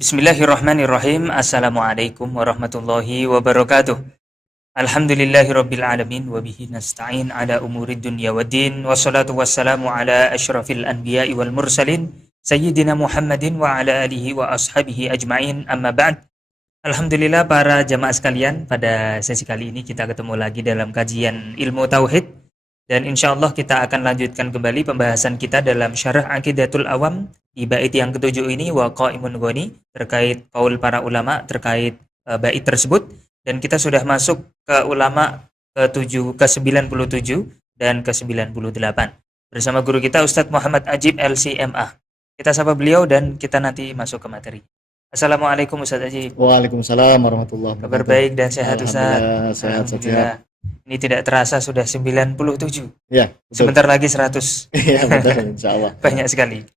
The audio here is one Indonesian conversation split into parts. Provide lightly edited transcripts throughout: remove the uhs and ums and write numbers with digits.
Bismillahirrahmanirrahim. Assalamualaikum warahmatullahi wabarakatuh. Alhamdulillahirabbil alamin wa bihi nasta'in ala umurid dunya waddin. Wassalatu wassalamu ala asyrafil anbiya'i wal mursalin sayyidina Muhammadin wa ala alihi wa ashabihi ajmain. Amma ba'd. Alhamdulillah para jamaah sekalian, pada sesi kali ini kita ketemu lagi dalam kajian ilmu tauhid. Dan insya Allah kita akan lanjutkan kembali pembahasan kita dalam syarah Aqidatul Awam di bait yang ketujuh ini, Waqaimun Ghani, terkait kaul para ulama terkait bait tersebut. Dan kita sudah masuk ke ulama ke-97 dan ke-98 bersama guru kita Ustadz Muhammad Ajib LCMA. Kita sapa beliau dan kita nanti masuk ke materi. Assalamualaikum Ustadz Ajib. Waalaikumsalam warahmatullahi wabarakatuh. Kabar baik dan sehat Ustadz? Alhamdulillah, sehat. Ini tidak terasa sudah 97. Ya, betul. Sebentar lagi 100. Ya, betul, insya Allah. Banyak sekali.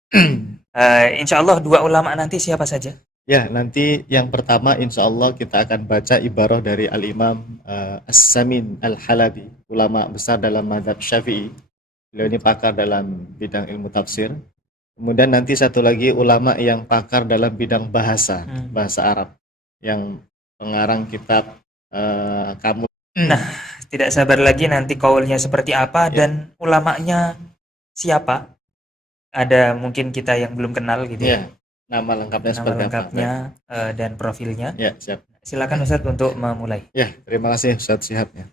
Insya Allah dua ulama nanti siapa saja? Ya, nanti yang pertama insya Allah kita akan baca ibarah dari Al-Imam As-Samin Al-Halabi, ulama besar dalam mazhab Syafi'i. Beliau ini pakar dalam bidang ilmu tafsir. Kemudian nanti satu lagi ulama yang pakar dalam bidang bahasa Arab, yang pengarang kitab Kamus. Nah, tidak sabar lagi nanti kaulnya seperti apa dan ulamanya siapa? Ada mungkin kita yang belum kenal gitu ya. Nama lengkapnya Nama lengkapnya dan profilnya. Ya, siap. Silakan Ustadz untuk memulai. Ya, terima kasih Ustadz Syihab ya.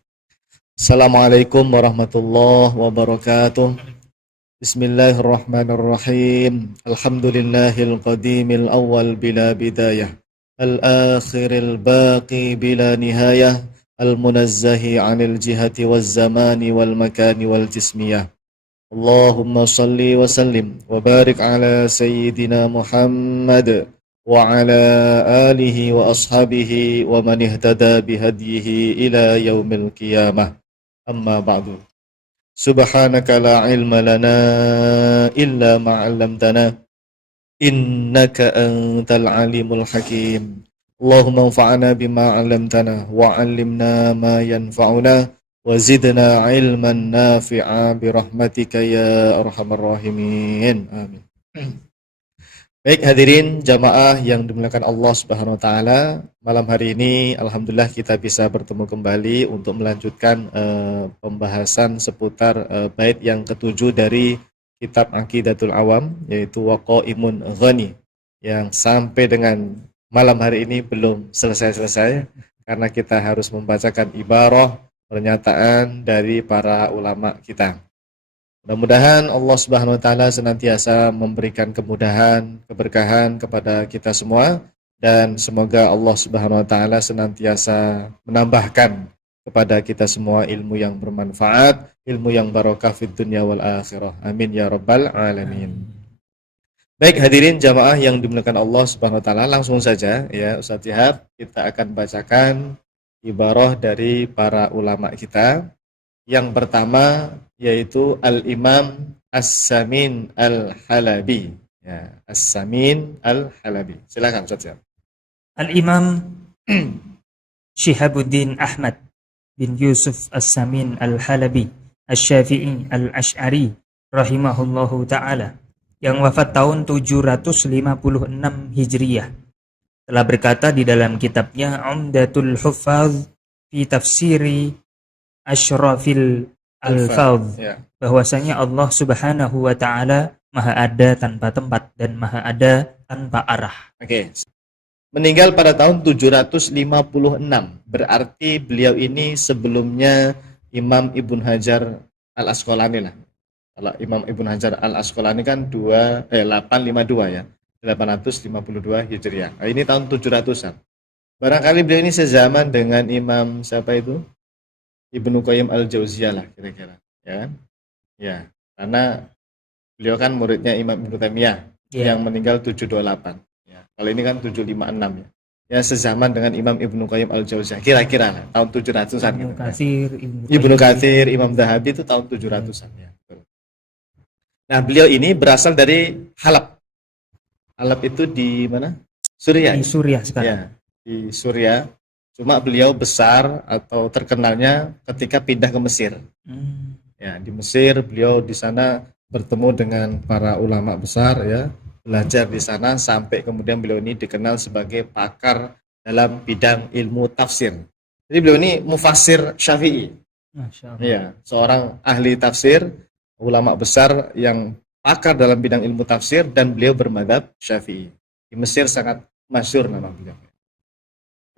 Assalamualaikum warahmatullahi wabarakatuh. Bismillahirrahmanirrahim. Alhamdulillahil qadimil awal bila bidayah, al-akhiril baqi bila nihayah, al-munazzahi 'anil jihati waz zamani wal makani wal jismiyah. Allahumma salli wa sallim wa barik ala sayyidina Muhammad wa ala alihi wa ashabihi wa man ihtada bihadyihi ila yaumil qiyamah. Amma ba'du. Subhanaka la ilma lana illa ma 'allamtana innaka antal alimul hakim. Allahumma anfa'na bima 'allamtana wa 'allimna ma yanfa'una wa zidna 'ilman nafi'a bi rahmatika ya arhamar rahimin. Amin. Baik hadirin jamaah yang dimuliakan Allah Subhanahu wa taala, malam hari ini alhamdulillah kita bisa bertemu kembali untuk melanjutkan pembahasan seputar bait yang ketujuh dari kitab Aqidatul Awam, yaitu Waqaimun Ghani, yang sampai dengan malam hari ini belum selesai-selesai karena kita harus membacakan ibarah pernyataan dari para ulama kita. Mudah-mudahan Allah Subhanahu wa taala senantiasa memberikan kemudahan, keberkahan kepada kita semua, dan semoga Allah Subhanahu wa taala senantiasa menambahkan kepada kita semua ilmu yang bermanfaat, ilmu yang barokah fid dunya wal akhirah. Amin ya rabbal alamin. Baik hadirin jamaah yang dimuliakan Allah Subhanahu wa taala, langsung saja ya Ustaz Syihab, kita akan bacakan ibarah dari para ulama kita. Yang pertama yaitu Al-Imam As-Samin Al-Halabi. Ya, As-Samin Al-Halabi. Silakan Ustaz Syihab. Al-Imam Syihabuddin Ahmad bin Yusuf As-Samin Al-Halabi Asy-Syafi'i Al-Asy'ari rahimahullahu taala, yang wafat tahun 756 Hijriyah, telah berkata di dalam kitabnya Umdatul Huffaz fi Tafsiri Asyrafil Al-Fadh, bahwasanya Allah Subhanahu wa taala Maha ada tanpa tempat dan Maha ada tanpa arah. Oke. Meninggal pada tahun 756. Berarti beliau ini sebelumnya Imam Ibnu Hajar Al-Asqalani lah. Kalau Imam Ibnu Hajar Al-Asqalani kan 852 ya. 852 Hijriah. Nah, ini tahun 700-an. Barangkali beliau ini sezaman dengan Imam siapa itu? Ibnu Qayyim Al-Jauziyah lah kira-kira, ya kan? Ya, karena beliau kan muridnya Imam Ibnu Taimiyah yang meninggal 728. Ya. Kalau ini kan 756 ya. Ya sezaman dengan Imam Ibnu Qayyim Al-Jauziyah kira-kira lah, tahun 700-an gitu. Ibnu Katsir, Imam Dhahabi itu tahun 700-an ya. Nah, beliau ini berasal dari Halab. Halab itu di mana? Suriah. Di Suriah sekarang. Ya, di Suriah. Cuma beliau besar atau terkenalnya ketika pindah ke Mesir. Ya, di Mesir beliau di sana bertemu dengan para ulama besar ya, belajar di sana sampai kemudian beliau ini dikenal sebagai pakar dalam bidang ilmu tafsir. Jadi beliau ini mufassir Syafi'i. Masya Allah. Iya, seorang ahli tafsir, ulama besar yang pakar dalam bidang ilmu tafsir dan beliau bermadzhab Syafi'i. Di Mesir sangat masyhur nama beliau.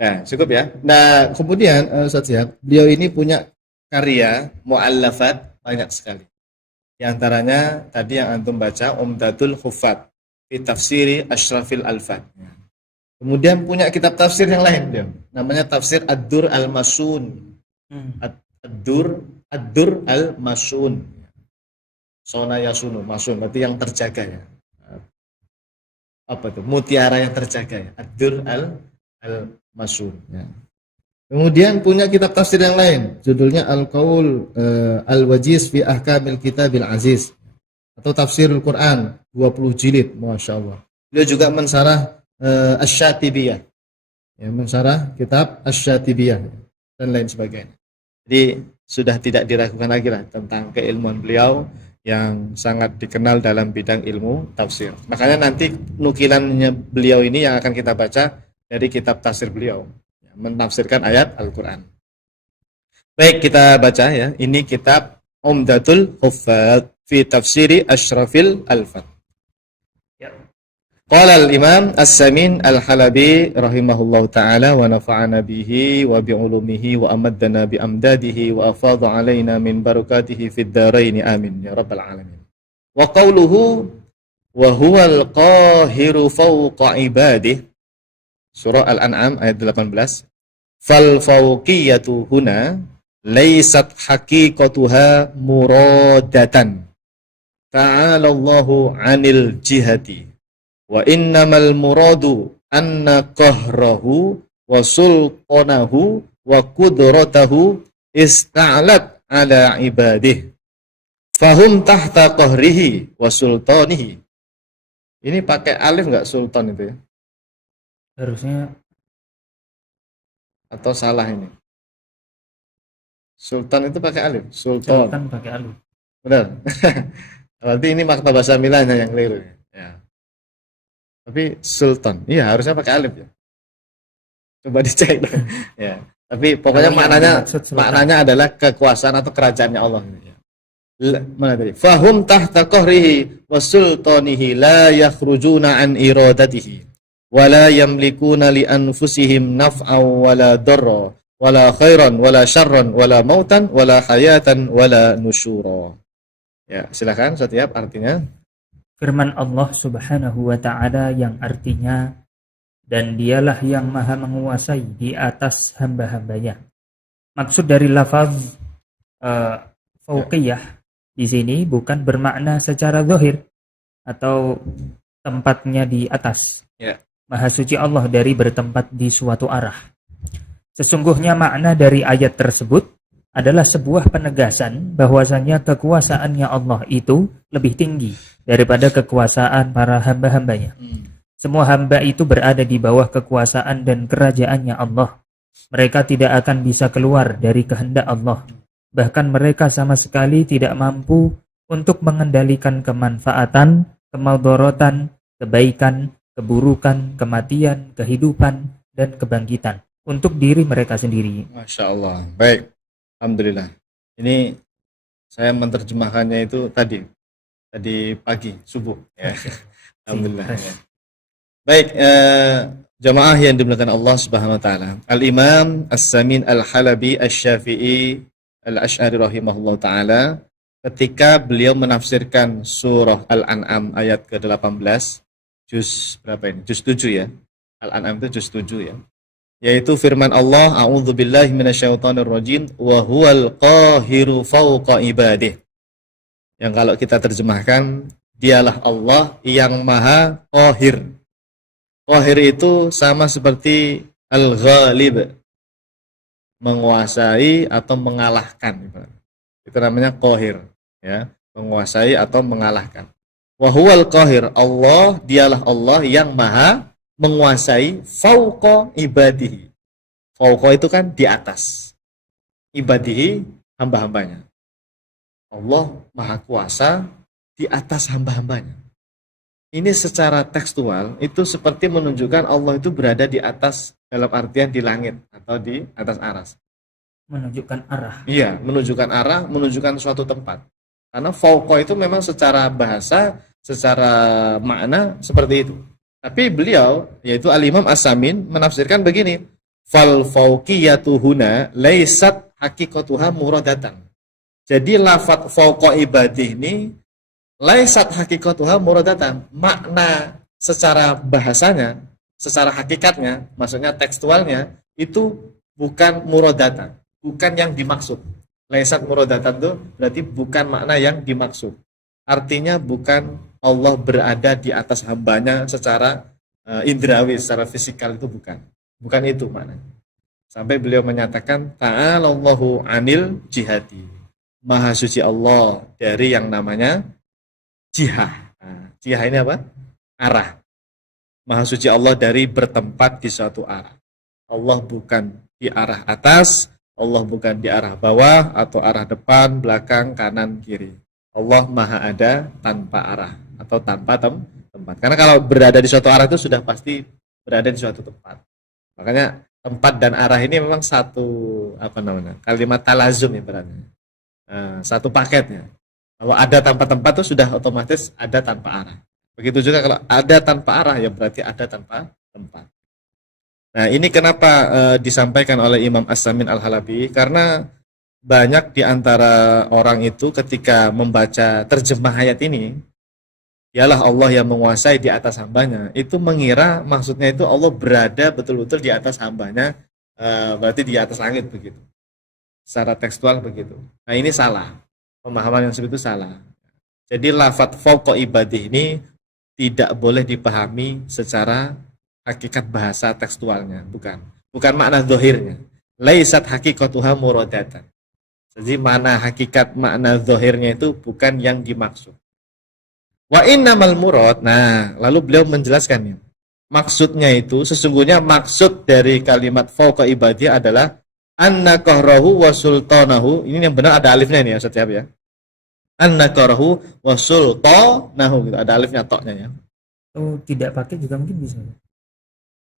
Nah, cukup ya. Nah, kemudian Ustaz Syihab, beliau ini punya karya mu'allafat banyak sekali. Di antaranya tadi yang antum baca Umdatul Huffaz fi tafsiri Asyrafil Alfat. Kemudian punya kitab tafsir yang lain dia. Namanya Tafsir Ad-Dur Al-Masun. Ad-Dur Al-Masun. Sona Yasunu, Masun berarti yang terjaga ya. Apa itu? Mutiara yang terjaga ya. Ad-Dur Al-Masun ya. Kemudian punya kitab tafsir yang lain, judulnya Al-Qaul Al-Wajiz fi Ahkamil Kitabil Aziz atau Tafsirul Quran 20 jilid, Masya Allah. Beliau juga mensyarah Asy-Syatibiyah, ya, mensyarah kitab Asy-Syatibiyah dan lain sebagainya. Jadi sudah tidak diragukan lagi lah tentang keilmuan beliau yang sangat dikenal dalam bidang ilmu tafsir. Makanya nanti nukilannya beliau ini yang akan kita baca dari kitab tafsir beliau, menafsirkan ayat Al-Quran. Baik, kita baca ya. Ini kitab Umdatul Huffaz fi tafsiri Asyrafil Alfat. Qala al-Imam As-Samin Al-Halabi rahimahullahu ta'ala wa nafa'ana bihi wa bi'ulumihi wa amaddana bi amdadihi wa afadha alaina min barakatihi fid dharain amin ya rabbal alamin. Wa qawluhu wa huwal qahiru fawqa ibadihi Surah Al-An'am ayat 18. Fal fawqiyatu huna laysat haqiqatuha muradatan. Ta'ala Allahu 'anil jihati. Wa innamal muradu anna qahrahu wa sultanahu wa qudratahu ista'lat ala ibadihi. Fahum tahta qahrihi wa sultanihi. Ini pakai alif enggak sultan itu ya? Harusnya atau salah ini? Sultan itu pakai alif. Sultan pakai alif. Benar. Berarti ini maktab bahasa Milanya yang keliru ya. Tapi sultan, iya harusnya pakai alif ya. Coba dicek ya. Tapi pokoknya maknanya adalah kekuasaan atau kerajaannya Allah. Mana tadi? Fahum tahta qahrihi wa sultanihi la yakhrujuna an iradatihi. Wala yamlikuna li anfusihim naf'an wala darra wala khairan wala syarran wala mautan wala hayatan wala nusyura. Ya, silakan setiap artinya. Firman Allah Subhanahu wa ta'ala yang artinya, dan dialah yang maha menguasai di atas hamba-hambanya. Maksud dari lafaz fauqiyah di sini bukan bermakna secara zahir atau tempatnya di atas. Ya. Maha suci Allah dari bertempat di suatu arah. Sesungguhnya makna dari ayat tersebut adalah sebuah penegasan bahwasanya kekuasaannya Allah itu lebih tinggi daripada kekuasaan para hamba-hambanya. Semua hamba itu berada di bawah kekuasaan dan kerajaannya Allah. Mereka tidak akan bisa keluar dari kehendak Allah. Bahkan mereka sama sekali tidak mampu untuk mengendalikan kemanfaatan, kemadharatan, kebaikan, keburukan, kematian, kehidupan, dan kebangkitan untuk diri mereka sendiri. Masya Allah. Baik. Alhamdulillah. Ini saya menerjemahkannya itu tadi pagi, subuh. Ya. Alhamdulillah. Ya. Baik, jamaah yang dimuliakan Allah Subhanahu Wa Taala. Al-Imam As-Samin Al-Halabi Asy-Syafi'i Al-Asy'ari rahimahullah Taala, ketika beliau menafsirkan surah Al-An'am ayat ke-18, juz berapa ini? Juz 7 ya. Al-An'am itu juz 7 ya. Yaitu firman Allah, a'udzubillahi minasyaitonirrajim, wa huwal qahiru fawqa ibadih. Yang kalau kita terjemahkan, dialah Allah yang maha qahir. Qahir itu sama seperti al-ghalib, menguasai atau mengalahkan. Itu namanya qahir, ya, menguasai atau mengalahkan. Wa huwal qahir, Allah dialah Allah yang maha menguasai fauqa ibadihi. Fauqa itu kan di atas. Ibadihi hamba-hambanya. Allah maha kuasa di atas hamba-hambanya. ini secara tekstual itu seperti menunjukkan Allah itu berada di atas, dalam artian di langit atau di atas aras. Menunjukkan arah. Iya, menunjukkan arah, menunjukkan suatu tempat. Karena fauqa itu memang secara bahasa, secara makna seperti itu. Tapi beliau, yaitu Al-Imam As-Samin, menafsirkan begini, fal fauqiyatu huna laysat haqiqatuha muradatan. Jadi lafadz fauqa ibadih ini laysat haqiqatuha muradatan. Makna secara bahasanya, secara hakikatnya, maksudnya tekstualnya itu bukan muradatan, bukan yang dimaksud. Laysat muradatan itu berarti bukan makna yang dimaksud. Artinya bukan Allah berada di atas hambanya secara indrawi, secara fisikal, itu bukan. Bukan itu maknanya. Sampai beliau menyatakan ta'alallahu anil jihadi. Maha suci Allah dari yang namanya jihah. Nah, jihah ini apa? Arah. Maha suci Allah dari bertempat di suatu arah. Allah bukan di arah atas, Allah bukan di arah bawah atau arah depan, belakang, kanan, kiri. Allah maha ada tanpa arah atau tanpa tempat. Karena kalau berada di suatu arah itu sudah pasti berada di suatu tempat. Makanya tempat dan arah ini memang satu kalimat talazum ibaratnya. Satu paketnya. Kalau ada tanpa tempat itu sudah otomatis ada tanpa arah. Begitu juga kalau ada tanpa arah ya berarti ada tanpa tempat. Nah, ini kenapa disampaikan oleh Imam As-Samin Al-Halabi, karena banyak di antara orang itu ketika membaca terjemah ayat ini, ialah Allah yang menguasai di atas hambanya, itu mengira maksudnya itu Allah berada betul-betul di atas hambanya, berarti di atas langit begitu. Secara tekstual begitu. Nah, ini salah. Pemahaman yang seperti itu salah. Jadi lafadz fauqa ibadih ini tidak boleh dipahami secara hakikat bahasa tekstualnya, bukan makna zahirnya. Laisat haqiqatuha muradatan. Jadi mana hakikat makna zahirnya itu bukan yang dimaksud. Wa innamal murad. Nah, lalu beliau menjelaskannya. Maksudnya itu sesungguhnya maksud dari kalimat fauqa ibadih adalah anna qahrahu wa sultanahu. Ini yang benar ada alifnya ini ya setiap ya. Anna qahrahu wa sultanahu gitu. Ada alifnya toknya ya. Oh, tidak pakai juga mungkin bisa.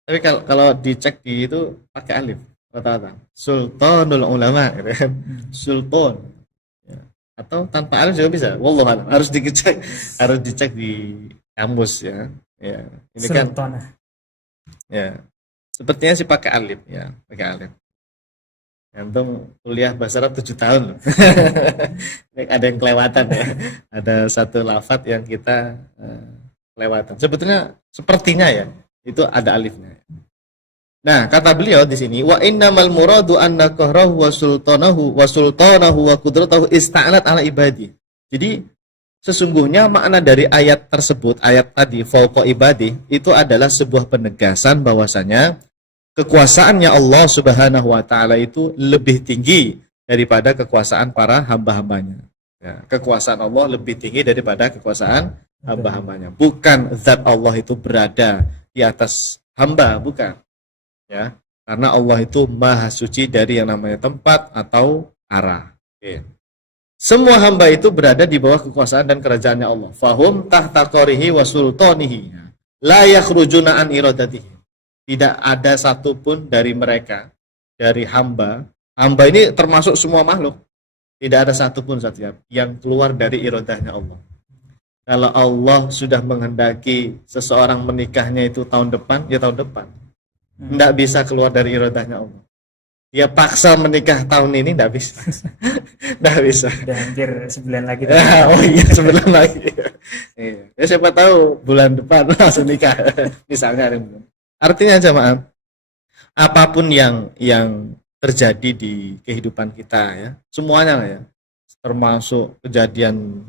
Tapi kalau dicek di itu pakai alif rata-rata. Sultanul ulama gitu kan. Sultan. Ya. Atau tanpa alif juga bisa. Wallahu a'lam. Harus dicek di kamus ya. Ya. Ini Sultana. kan ya. Sepertinya sih pakai alif ya, pakai alif. Antum kuliah bahasa Arab 7 tahun loh. Ada yang kelewatan ya. Ada satu lafadz yang kita kelewatan. Sebetulnya sepertinya ya, itu ada alifnya. Nah, kata beliau di sini, wa innamal muradu anna qahrahu wa sultanahu wa qudratahu ista'alat ala ibadi. Jadi sesungguhnya makna dari ayat tersebut, ayat tadi fauqa ibadi, itu adalah sebuah penegasan bahwasanya kekuasaannya Allah Subhanahu wa taala itu lebih tinggi daripada kekuasaan para hamba-hambanya. Ya, kekuasaan Allah lebih tinggi daripada kekuasaan hamba-hambanya. Bukan zat Allah itu berada di atas hamba, bukan. Ya, karena Allah itu maha suci dari yang namanya tempat atau arah. Oke. Semua hamba itu berada di bawah kekuasaan dan kerajaannya Allah. Fahum tahta qarihi wa sultanihi. La yakhrujuna an iradatihi. Tidak ada satupun dari mereka, dari hamba ini termasuk semua makhluk, tidak ada satupun yang keluar dari iradahnya Allah. Kalau Allah sudah menghendaki seseorang menikahnya itu tahun depan, ya tahun depan. Tidak bisa keluar dari iradahnya Allah. Dia paksa menikah tahun ini, tidak bisa. Tidak bisa. Udah hampir sebulan lagi. Oh iya, sebulan lagi. Ya siapa tahu bulan depan langsung nikah. Misalnya. Artinya jemaah, apapun yang terjadi di kehidupan kita ya, semuanya lah ya, termasuk kejadian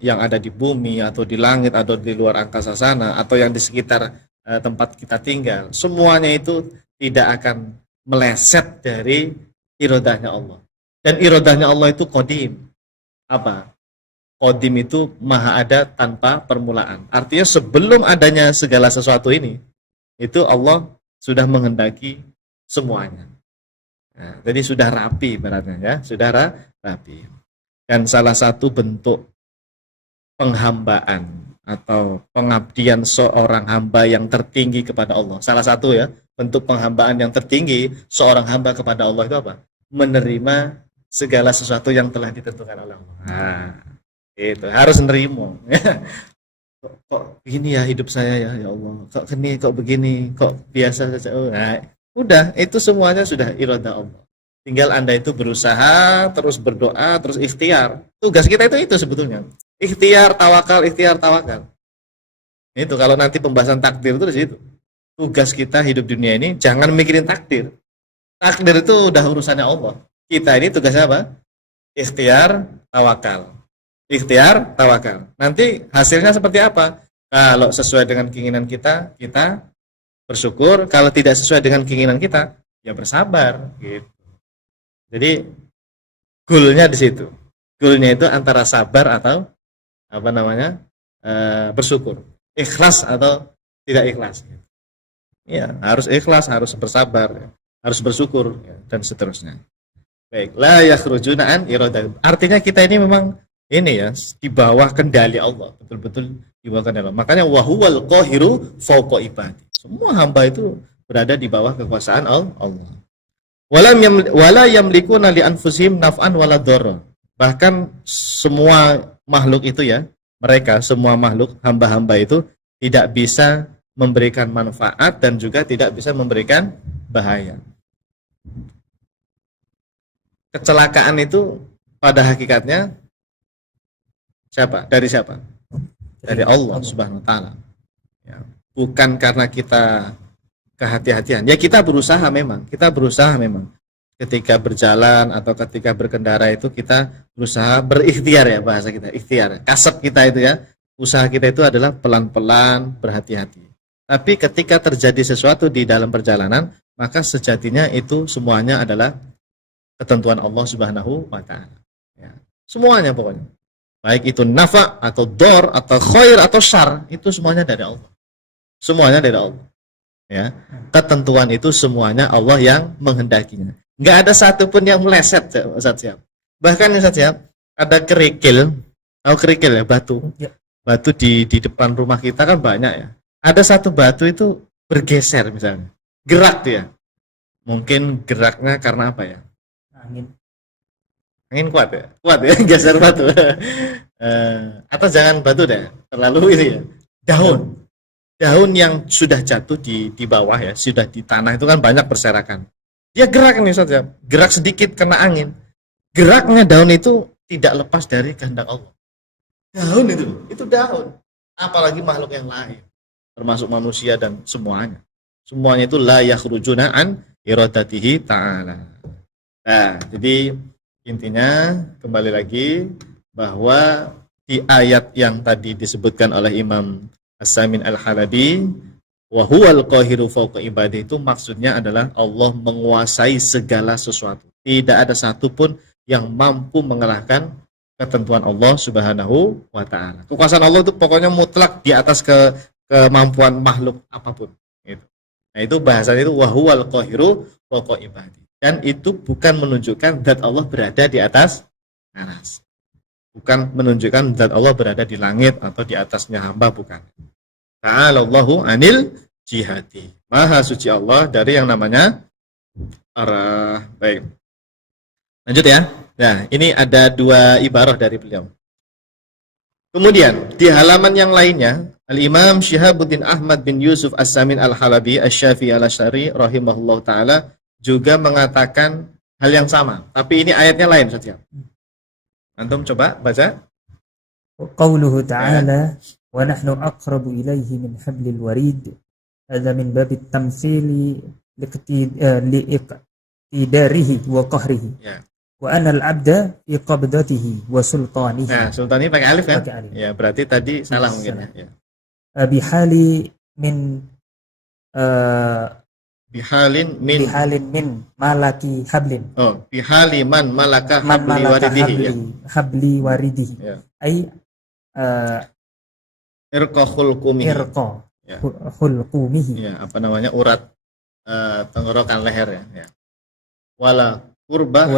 yang ada di bumi atau di langit atau di luar angkasa sana atau yang di sekitar tempat kita tinggal, semuanya itu tidak akan meleset dari iradahnya Allah. Dan iradahnya Allah itu qadim. Apa? Qadim itu maha ada tanpa permulaan. Artinya sebelum adanya segala sesuatu ini, itu Allah sudah menghendaki semuanya. Nah, jadi sudah rapi beratnya ya, sudah rapi. Dan salah satu bentuk penghambaan atau pengabdian seorang hamba yang tertinggi kepada Allah. Salah satu ya, bentuk penghambaan yang tertinggi seorang hamba kepada Allah itu apa? Menerima segala sesuatu yang telah ditentukan oleh Allah. Nah, itu harus nerima. Kok begini ya hidup saya ya, ya Allah. Kok begini, kok biasa saja. Oh, nah, udah, itu semuanya sudah iradah Allah. Tinggal Anda itu berusaha, terus berdoa, terus ikhtiar. Tugas kita itu sebetulnya. Ikhtiar, tawakal, ikhtiar, tawakal. Itu kalau nanti pembahasan takdir itu di situ. Tugas kita hidup dunia ini jangan mikirin takdir. Takdir itu udah urusannya Allah. Kita ini tugasnya apa? Ikhtiar, tawakal. Ikhtiar, tawakal. Nanti hasilnya seperti apa? Kalau sesuai dengan keinginan kita, kita bersyukur. Kalau tidak sesuai dengan keinginan kita, ya bersabar. Gitu. Jadi goalnya di situ. Goalnya itu antara sabar atau apa namanya, bersyukur. Ikhlas atau tidak ikhlas. Ya, harus ikhlas, harus bersabar, harus bersyukur, dan seterusnya. Baik, la yakhrujuna an iradah. Artinya kita ini memang ini ya, di bawah kendali Allah, betul-betul di bawah kendali Allah. Makanya wahuwal qahiru fawqa ibadi. Semua hamba itu berada di bawah kekuasaan Allah. Wala yamlikuna li anfusihim naf'an wala dharra. Bahkan semua makhluk itu ya, mereka semua makhluk hamba-hamba itu tidak bisa memberikan manfaat dan juga tidak bisa memberikan bahaya. Kecelakaan itu pada hakikatnya siapa? Dari siapa? Dari Allah Subhanahu wa taala. Ya. Bukan karena kita kehati-hatian. Ya kita berusaha memang. Ketika berjalan atau ketika berkendara itu kita berusaha berikhtiar ya, bahasa kita, ikhtiar. Kasab kita itu ya. Usaha kita itu adalah pelan-pelan, berhati-hati. Tapi ketika terjadi sesuatu di dalam perjalanan, maka sejatinya itu semuanya adalah ketentuan Allah Subhanahu wa taala. Ya. Semuanya pokoknya. Baik itu nafa atau dor atau khair atau syar, itu semuanya dari Allah. Semuanya dari Allah. Ya. Ketentuan itu semuanya Allah yang menghendakinya. Enggak ada satupun yang meleset, Ustaz Syihab. Bahkan Ustaz Syihab, ada kerikil, tahu kerikil ya, batu. Ya. Batu di depan rumah kita kan banyak ya. Ada satu batu itu bergeser misalnya. Gerak dia. Mungkin geraknya karena apa ya? Angin kuat ya? Kuat ya, geser batu. Atau jangan batu deh, terlalu ini ya. Daun yang sudah jatuh di bawah ya, sudah di tanah itu kan banyak berserakan. Dia gerak nih saja, gerak sedikit kena angin. Geraknya daun itu tidak lepas dari kehendak Allah. Daun itu daun. Apalagi makhluk yang lain, termasuk manusia dan semuanya. Semuanya itu la yakhrujuna an iradatihi ta'ala. Nah, jadi intinya kembali lagi bahwa di ayat yang tadi disebutkan oleh Imam As-Samin Al-Halabi, wa huwal qahiru fawqa ibadihi, itu maksudnya adalah Allah menguasai segala sesuatu. Tidak ada satupun yang mampu mengalahkan ketentuan Allah Subhanahu wa taala. Kekuasaan Allah itu pokoknya mutlak di atas kemampuan makhluk apapun. Gitu. Nah, itu bahasanya itu wa huwal qahiru fawqa ibadihi. Dan itu bukan menunjukkan zat Allah berada di atas aras. Bukan menunjukkan zat Allah berada di langit atau di atasnya hamba, bukan. Ta'alallahu anil jihati. Maha suci Allah dari yang namanya arah. Baik. Lanjut ya. Nah, ini ada dua ibarah dari beliau. Kemudian, di halaman yang lainnya, Al-Imam Syihabuddin Ahmad bin Yusuf As-Samin Al-Halabi Asy-Syafi'i Al-Asy'ari rahimahullah ta'ala juga mengatakan hal yang sama. Tapi ini ayatnya lain, Ustaz. Antum coba baca. Qauluhu ta'ala wa nahnu aqrabu ilaihi min hablil warid. Hadza min babit tamtsili liiqtidarihi wa qahrihi. Ya. Wa anal abda fi qabdatihi wa sultanihi. Nah, sultani pakai alif kan? Alif. Ya, berarti tadi salah mungkin ya. Bihali min bihalin min malaki hablin. Oh, bihali man malaka habli waridihi. Habli waridihi. Ya. Ai irqa khulqumihi. Irqa khulqumihi. Ya, apa namanya? Urat tenggorokan leher ya. Wala qurba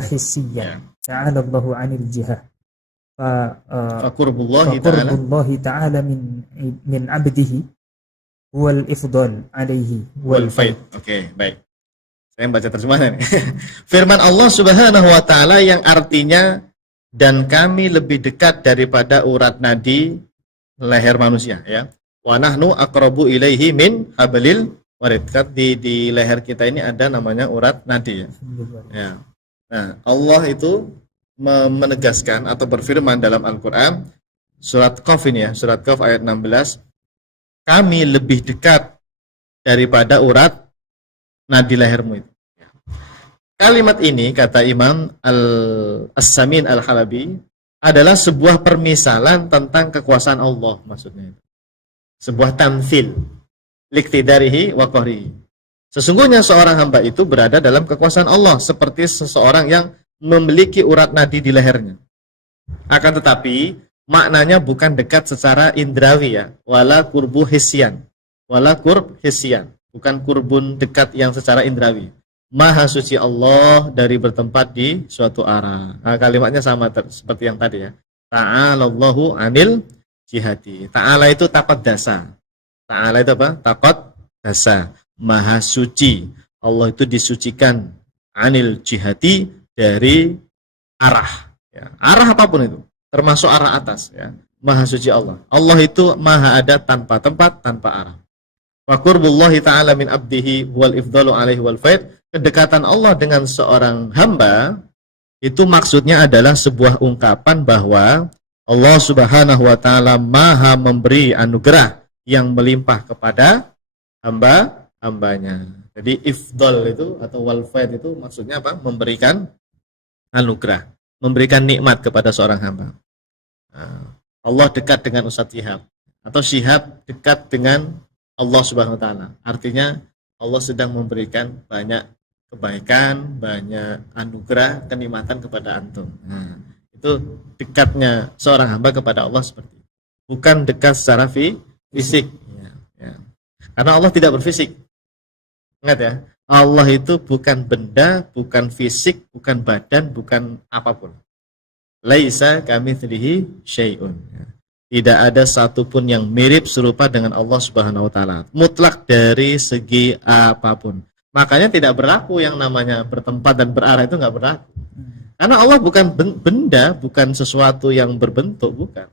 hissiyah. Ta'ala Allahu 'anil jihah. Faqurbullahi ta'ala faqurbullahi ta'ala min abdihi wal ifdal alaihi wal faid. Oke, baik. Saya baca terjemahan. Firman Allah Subhanahu wa taala yang artinya dan kami lebih dekat daripada urat nadi leher manusia, ya. Wa nahnu aqrabu ilaihi min hablil warid. Di leher kita ini ada namanya urat nadi, ya. Ya. Nah, Allah itu menegaskan atau berfirman dalam Al-Qur'an surat Qaf ini, ya, surat Qaf ayat 16, kami lebih dekat daripada urat nadi lehermu itu. Kalimat ini, kata Imam As-Samin Al-Halabi, adalah sebuah permisalan tentang kekuasaan Allah, maksudnya. Sebuah tamthil liktidarihi wa qahrihi. Sesungguhnya seorang hamba itu berada dalam kekuasaan Allah seperti seseorang yang memiliki urat nadi di lehernya. Akan tetapi maknanya bukan dekat secara indrawi, ya, wala qurbu hisyan. Wala qurb hisyan, bukan kurbun dekat yang secara indrawi. Maha suci Allah dari bertempat di suatu arah. Nah, kalimatnya sama seperti yang tadi, ya. Ta'alallahu anil jihati. Ta'ala itu tapat dasa. Ta'ala itu apa? Tapat dasa. Maha suci. Allah itu disucikan anil jihati, dari arah, ya. Arah apapun itu, termasuk arah atas, ya. Maha suci Allah. Allah itu maha ada tanpa tempat, tanpa arah. Wa qurbullahi ta'ala min abdihi wal ifdalu alaihi wal faid. Kedekatan Allah dengan seorang hamba itu maksudnya adalah sebuah ungkapan bahwa Allah Subhanahu wa taala maha memberi anugerah yang melimpah kepada hamba-hambanya. Jadi ifdal itu atau wal faid itu maksudnya apa? Memberikan anugerah, memberikan nikmat kepada seorang hamba. Allah dekat dengan Ustadz Syihab, atau Syihab dekat dengan Allah Subhanahu wa taala. Artinya Allah sedang memberikan banyak kebaikan, banyak anugerah, kenikmatan kepada antum. Nah, itu dekatnya seorang hamba kepada Allah seperti itu. Bukan dekat secara fisik, ya. Karena Allah tidak berfisik. Ingat, ya. Allah itu bukan benda, bukan fisik, bukan badan, bukan apapun. Laisa kamitslihi syai'un. Tidak ada satupun yang mirip serupa dengan Allah Subhanahu wa taala. Mutlak dari segi apapun. Makanya tidak berlaku yang namanya bertempat dan berarah, itu enggak berlaku. Karena Allah bukan benda, bukan sesuatu yang berbentuk, bukan.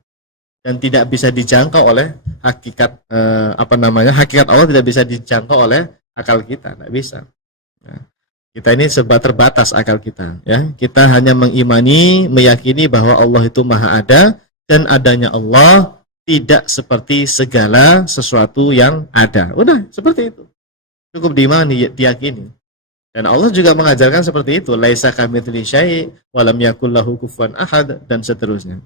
Dan tidak bisa dijangkau oleh hakikat hakikat Allah tidak bisa dijangkau oleh akal kita, tidak bisa. Nah, kita ini serba terbatas akal kita, ya. Kita hanya mengimani, meyakini bahwa Allah itu maha ada, dan adanya Allah tidak seperti segala sesuatu yang ada. Udah, seperti itu. Cukup diimani, diyakini. Dan Allah juga mengajarkan seperti itu, laisa kamitslihi syai' wa lam yakul lahu kufuwan ahad, dan seterusnya.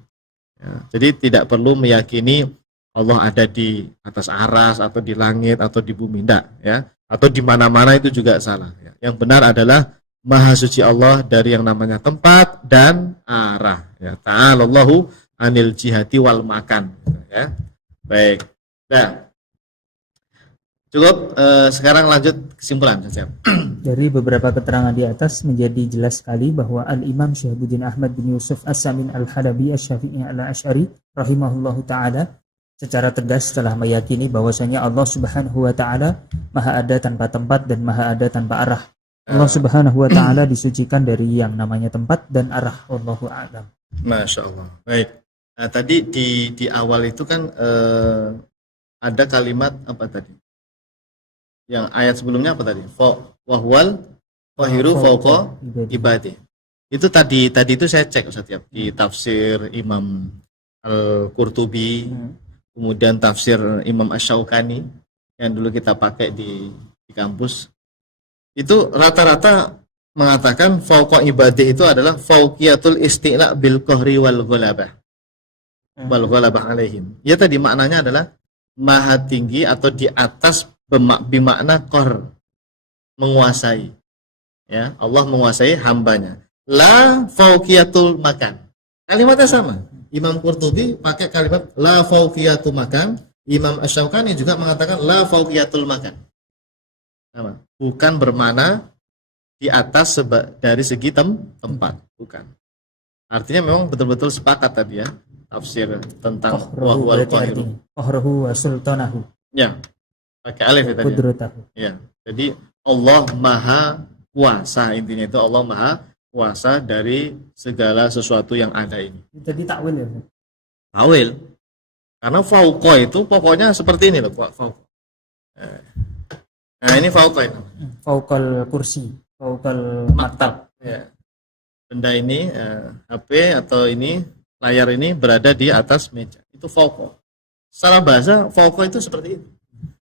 Ya, jadi tidak perlu meyakini Allah ada di atas aras atau di langit atau di bumi, tidak, ya. Atau di mana-mana, itu juga salah, ya. Yang benar adalah maha suci Allah dari yang namanya tempat dan arah, ya. Ta'alallahu anil jihati wal makan, ya. Baik. Nah, cukup. Sekarang lanjut kesimpulan saja. Dari beberapa keterangan di atas menjadi jelas sekali bahwa Al-Imam Syihabuddin Ahmad bin Yusuf As-Samin Al-Halabi Asy-Syafi'i Al-Asy'ari rahimahullahu ta'ala secara tegas telah meyakini bahwasanya Allah Subhanahu wa taala maha ada tanpa tempat dan maha ada tanpa arah. Allah Subhanahu wa taala disucikan dari yang namanya tempat dan arah. Wallahu a'lam. Masya Allah. Baik. Nah, tadi di awal itu kan ada kalimat apa tadi? Yang ayat sebelumnya apa tadi? Wahwal wahiru fawqa ibadi. Itu tadi itu saya cek Ustaz ya, di tafsir Imam Al-Qurtubi, kemudian tafsir Imam Asy-Syaukani yang dulu kita pakai di kampus. Itu rata-rata mengatakan fawqa ibadi itu adalah fawqiyatul isti'la bil qahri wal ghalabah. Wal ghalabah alaihim. Ya, tadi maknanya adalah maha tinggi atau di atas bermakna qahr, menguasai. Ya, Allah menguasai hambanya. La fawqiyatul makan. Kalimatnya sama. Imam Qurtubi pakai kalimat la fawqiyatul makan. Imam Asy-Syaukani juga mengatakan la fawqiyatul makan. Sama. Bukan bermakna di atas dari segi tempat, bukan. Artinya memang betul-betul sepakat tadi ya tafsir tentang Qahruhu wal berarti qahiru. artinya qahruhu wa sultanahu Ya, pakai alif wa ya tadi. Ya. qudratahu. Ya. Jadi Allah Maha Kuasa, intinya itu Allah Maha Kuasa dari segala sesuatu yang ada ini. Jadi takwil ya. Tawil. Karena fauqa itu pokoknya seperti ini loh, fauqa. Nah, ini fauqa itu. Fauqal kursi, fauqal maktab. Ya. Benda ini HP atau ini layar ini berada di atas meja. Itu fauqa. Secara bahasa fauqa itu seperti itu.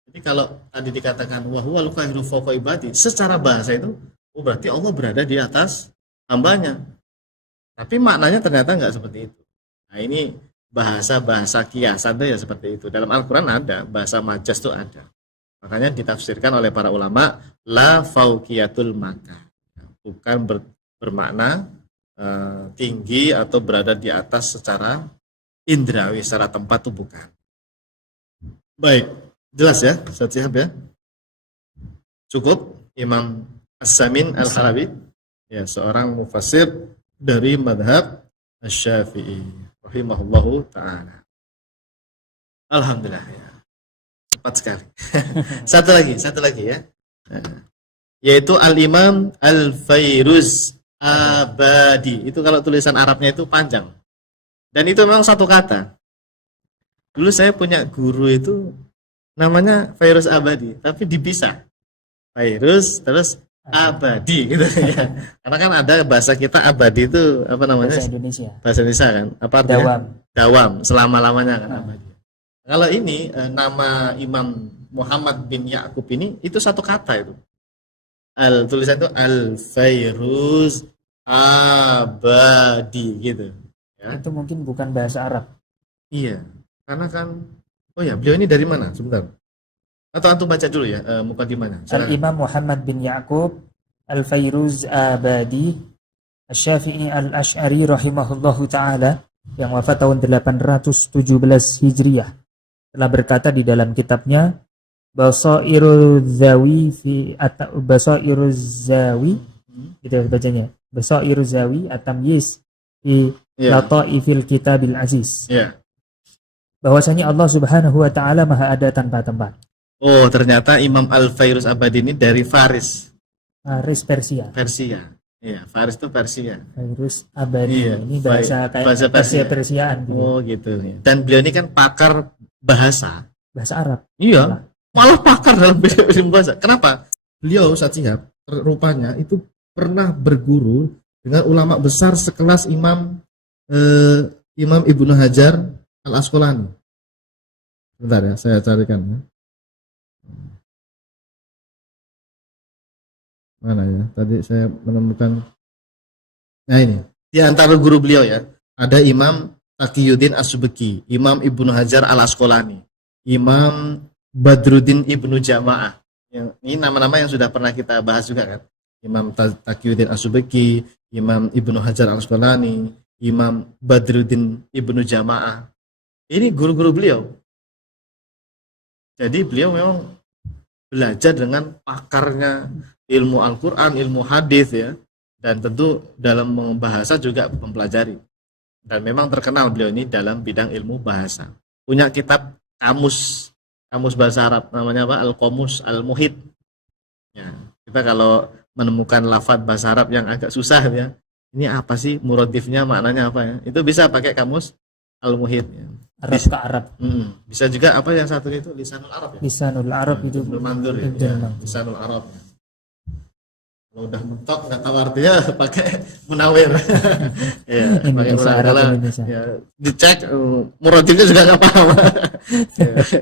Jadi kalau tadi dikatakan wa huwal qahiru fauqa ibadi, secara bahasa itu berarti Allah berada di atas hambanya. Tapi maknanya ternyata enggak seperti itu. Nah, ini bahasa kiasan itu ya seperti itu. Dalam Al-Qur'an ada, bahasa majas itu ada. Makanya ditafsirkan oleh para ulama la fauqiyatul makan. Bukan bermakna tinggi atau berada di atas secara indrawi, secara tempat itu bukan. Baik, jelas ya, siap ya. Cukup Imam As-Samin Al-Halabi, ya seorang mufassir dari madhab Asy-Syafi'i, rahimahullahu ta'ala. Alhamdulillah ya, cepat sekali. Satu lagi ya, yaitu Al-Imam Al-Fairuz Abadi. Itu kalau tulisan Arabnya itu panjang. Dan itu memang satu kata. Dulu saya punya guru itu namanya Fairuz Abadi, tapi dipisah. Fairuz terus Abadi gitu ya. Karena kan ada bahasa kita abadi itu apa namanya? Bahasa Indonesia. Bahasa Indonesia kan? Apa artinya? Dawam. Dawam, selama-lamanya kan abadi. Kalau ini nama Imam Muhammad bin Ya'qub ini itu satu kata itu. Tulisan itu Al-Fairuz Abadi gitu. Ya. Itu mungkin bukan bahasa Arab. Iya, karena kan oh ya, beliau ini dari mana? Sebentar. Atau antum baca dulu ya mukadimahnya. Al-Imam Muhammad bin Ya'qub Al-Fairuz Abadi Asy-Syafi'i Al-Asy'ari rahimahullahu taala yang wafat tahun 817 Hijriah telah berkata di dalam kitabnya Basairuz Zawi gitu bacanya. Basairuz Zawi At-Tamyiz fi Lataifil Kitabil Aziz. Bahwasanya Allah Subhanahu wa taala Maha ada tanpa tempat. Oh, ternyata Imam Al-Fairuz Abadi ini dari Faris. Faris Persia. Persia. Iya, Faris itu Persia. Fairuz Abadi. Iya, Ini bahasa kayak bahasa Persiaan gitu. Oh, gitu. Dan beliau ini kan pakar bahasa. Bahasa Arab. Iya. Malah pakar dalam ilmu bahasa. Kenapa? Beliau Ustaz Syihab rupanya itu pernah berguru dengan ulama besar sekelas Imam Ibnu Hajar Al-Asqalani. Bentar ya, saya carikan ya. Mana ya? Tadi saya menemukan. Nah ini, di antara guru beliau ya, ada Imam Taqiyuddin As-Subki, Imam Ibnu Hajar Al-Asqalani, Imam Badruddin Ibnu Jama'ah. Ini nama-nama yang sudah pernah kita bahas juga kan. Imam Taqiyuddin As-Subki, Imam Ibnu Hajar Al-Asqalani, Imam Badruddin Ibnu Jama'ah. Ini guru-guru beliau. Jadi beliau memang belajar dengan pakarnya ilmu Al-Quran, ilmu hadis ya, dan tentu dalam bahasa juga mempelajari. Dan memang terkenal beliau ini dalam bidang ilmu bahasa. Punya kitab kamus bahasa Arab, namanya apa? Al-Qamus Al-Muhit. Ya, kita kalau menemukan lafadz bahasa Arab yang agak susah ya, ini apa sih muradifnya, maknanya apa ya? Itu bisa pakai kamus Al-Muhit. Ya. Arab ke Arab. Bisa juga apa yang satu itu Lisanul Arab ya? Lisanul Arab itu Ibnu Mandur ya. Lisanul Arab. Kalau udah mentok nggak tahu artinya pakai Munawir. Ya, pakai Munawir. Ya, dicek muradifnya juga nggak paham.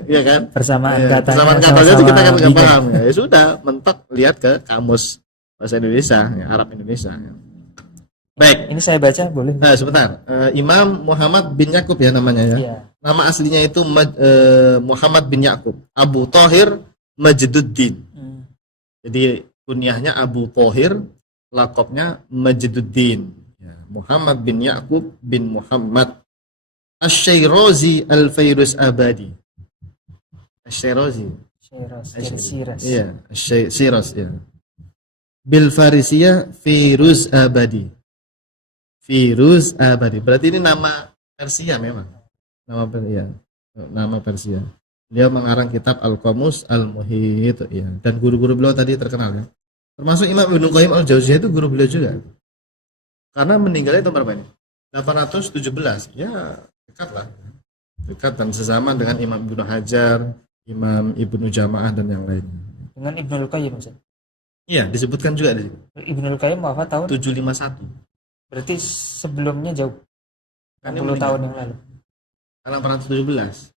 Iya kan? Persamaan ya, katanya. Persamaan katanya itu kita kan nggak paham. Ya sudah, mentok lihat ke kamus bahasa Indonesia, ya, Arab Indonesia. Ya. Baik. Ini saya baca boleh? Nah, sebentar. Imam Muhammad bin Ya'qub ya namanya ya. Iya. Nama aslinya itu Muhammad bin Ya'qub, Abu Thahir Majduddin. Jadi kunyahnya Abu Thahir, lakopnya Majduddin. Ya, Muhammad bin Ya'qub bin Muhammad Asy-Syairazi Al-Fairuz Abadi. Asy-Syairazi. Siras. Iya, Asy-Syairazi ya. Bil Farisiyah Fairuz Abadi. Firuz Abadi. Berarti ini nama Persia memang. Nama Persia. Beliau mengarang kitab Al-Qamus Al-Muhit ya. Dan guru-guru beliau tadi terkenal ya. Termasuk Imam Ibnu Qayyim Al-Jauziyah itu guru beliau juga. Karena meninggalnya tahun berapa ini? 817. Ya, dekat lah. Dekat dan sezaman dengan Imam Ibnu Hajar, Imam Ibnu Jamaah dan yang lainnya. Dengan Ibnul Qayyim, Ustaz. Iya, disebutkan juga di situ. Ibnul Qayyim wafat tahun 751. berarti sebelumnya jauh. Kan 60 tahun yang lalu. 817.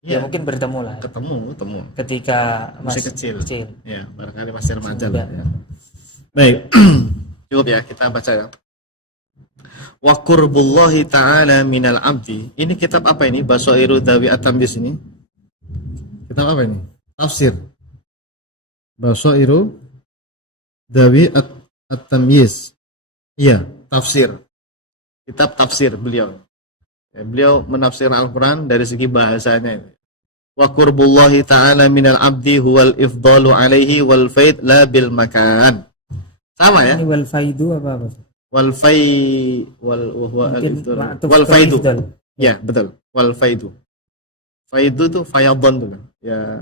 Ya, mungkin bertemu lah. Ketemu. Ketika masih kecil. Ya, barangkali masih remaja Sudah. lah ya. Baik. Cukup ya, kita baca ya. Wa qurbullahi ta'ala minal abdi. Ini kitab apa ini? Basairu Dawi At-Tamyiz ini. Kitab apa ini? Tafsir. Basairu Dawi At-Tamyiz. Iya, tafsir. Kitab tafsir beliau. Ya, beliau menafsirkan Al-Quran dari segi bahasanya. Wa qurbullahi ta'ala minal abdi huwal ifdalu alaihi wal faid la bil makan. Sama ya? Ini wal faidu apa? Wal faidu. Ya, betul. Wal faidu. Faidu itu fayadun tuh kan. Ya,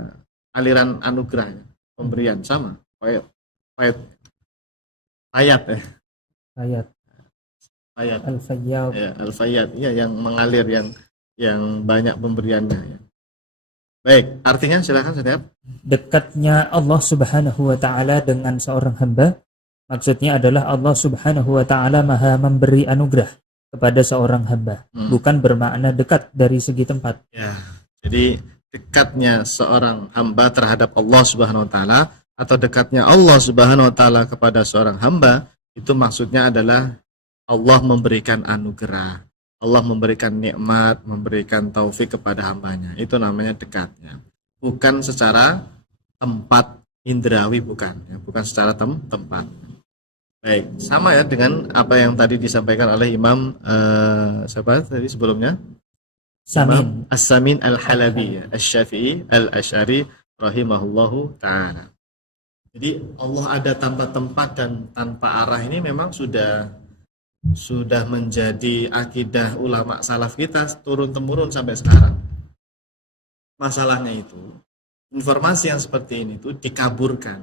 aliran anugerah, ya. Pemberian sama. Fayad ya. Ayat. Al-Fayyad. Ya, al-fayyad. Ya, yang mengalir, yang banyak pemberiannya. Ya. Baik, artinya silakan setiap. Dekatnya Allah Subhanahu wa taala dengan seorang hamba, maksudnya adalah Allah Subhanahu wa taala Maha memberi anugerah kepada seorang hamba, bukan bermakna dekat dari segi tempat. Ya. Jadi dekatnya seorang hamba terhadap Allah Subhanahu wa taala atau dekatnya Allah Subhanahu wa taala kepada seorang hamba itu maksudnya adalah Allah memberikan anugerah, Allah memberikan nikmat, memberikan taufik kepada hambanya. Itu namanya dekatnya. Bukan secara tempat indrawi, bukan. Ya, bukan secara tempat. Baik, sama ya dengan apa yang tadi disampaikan oleh Imam siapa tadi sebelumnya? Imam As-Samin Al-Halabi, Asy-Syafi'i Al-Asy'ari rahimahullahu ta'ala. Jadi Allah ada tanpa tempat dan tanpa arah ini memang sudah menjadi akidah ulama salaf kita turun-temurun sampai sekarang. Masalahnya itu informasi yang seperti ini itu dikaburkan.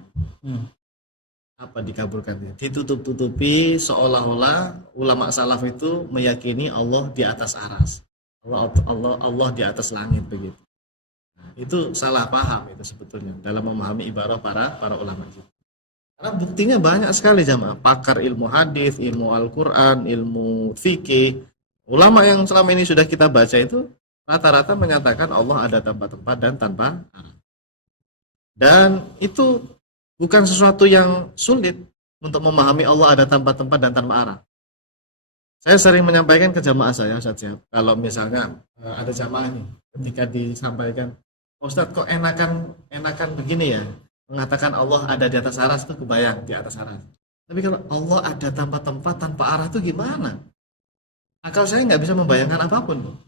Apa dikaburkan? Ditutup-tutupi seolah-olah ulama salaf itu meyakini Allah di atas aras. Allah di atas langit begitu. Nah, itu salah paham itu sebetulnya dalam memahami ibarat para ulama itu. Karena buktinya banyak sekali jamaah, pakar ilmu hadis, ilmu Al-Quran, ilmu fikih, ulama yang selama ini sudah kita baca itu rata-rata menyatakan Allah ada tanpa tempat dan tanpa arah. Dan itu bukan sesuatu yang sulit untuk memahami Allah ada tanpa tempat dan tanpa arah. Saya sering menyampaikan ke jamaah saya, Ustaz, kalau misalnya ada jamaah nih, ketika disampaikan, Ustaz kok enakan begini ya? Mengatakan Allah ada di atas aras itu kebayang di atas aras. Tapi kalau Allah ada tanpa tempat, tanpa arah itu gimana? Akal saya nggak bisa membayangkan apapun.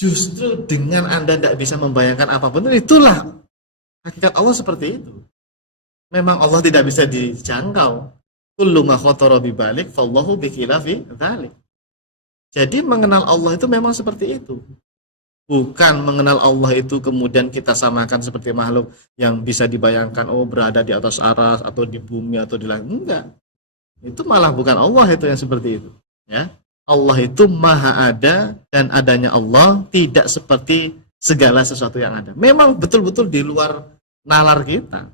Justru dengan Anda tidak bisa membayangkan apapun, itulah hakikat Allah seperti itu. Memang Allah tidak bisa dijangkau. Kullu ma khatara bi balik fallahu bi khilafi dzalik. Jadi mengenal Allah itu memang seperti itu. Bukan mengenal Allah itu kemudian kita samakan seperti makhluk yang bisa dibayangkan berada di atas aras atau di bumi atau di langit. Enggak. Itu malah bukan Allah itu yang seperti itu, ya. Allah itu maha ada dan adanya Allah tidak seperti segala sesuatu yang ada. Memang betul-betul di luar nalar kita.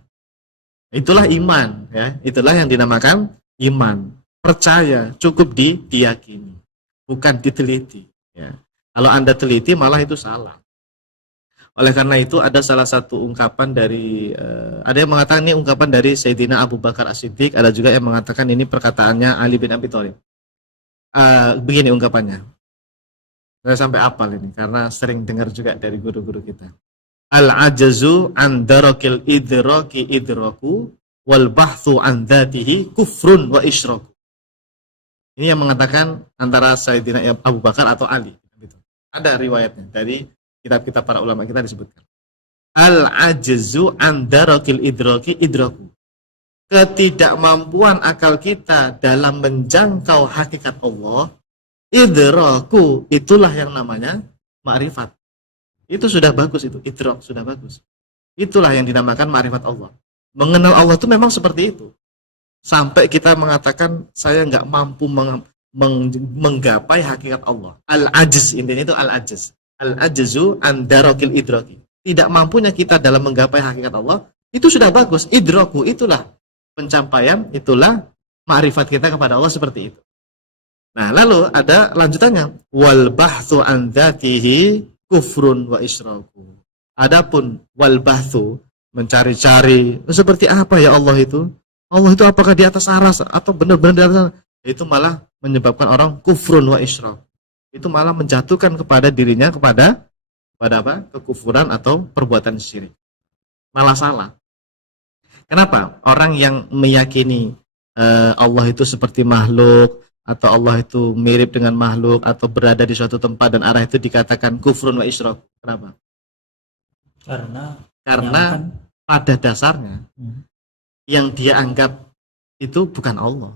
Itulah iman, ya. Itulah yang dinamakan iman. Percaya, cukup diyakini, bukan diteliti, ya. Kalau Anda teliti malah itu salah. Oleh karena itu ada salah satu ungkapan dari ada yang mengatakan ini ungkapan dari Sayyidina Abu Bakar As-Siddiq, ada juga yang mengatakan ini perkataannya Ali bin Abi Thalib. Begini ungkapannya. Saya sampai hafal ini karena sering dengar juga dari guru-guru kita. Al-ajazu an darakil idraki idraku wal bahthu an dzatihi kufrun wa isyraku. Ini yang mengatakan antara Sayyidina Abu Bakar atau Ali. Ada riwayatnya dari kitab-kitab para ulama kita disebutkan. Al-ajzu an darakil idraki idraku. ketidakmampuan akal kita dalam menjangkau hakikat Allah, idraku, itulah yang namanya ma'rifat. Itu sudah bagus, itu idrak sudah bagus. Itulah yang dinamakan ma'rifat Allah. Mengenal Allah itu memang seperti itu. Sampai kita mengatakan saya nggak mampu menggapai hakikat Allah. Al-ajiz, intinya itu al-ajiz. Al-ajzu an darakil idraki. Tidak mampunya kita dalam menggapai hakikat Allah, itu sudah bagus. Idraku, itulah pencapaian, itulah ma'rifat kita kepada Allah seperti itu. Nah, lalu ada lanjutannya, wal bahthu an dzatihi kufrun wa isyraku. Adapun wal bahthu, mencari-cari seperti apa ya Allah itu? Allah itu apakah di atas aras atau benar-benar di atas aras? Itu malah menyebabkan orang kufrun wa isyrak. Itu malah menjatuhkan kepada dirinya kepada apa? Kekufuran atau perbuatan syirik. Malah salah. Kenapa? Orang yang meyakini Allah itu seperti makhluk, atau Allah itu mirip dengan makhluk, atau berada di suatu tempat dan arah itu dikatakan kufrun wa isyrak. Kenapa? Karena pada dasarnya yang dia anggap itu bukan Allah.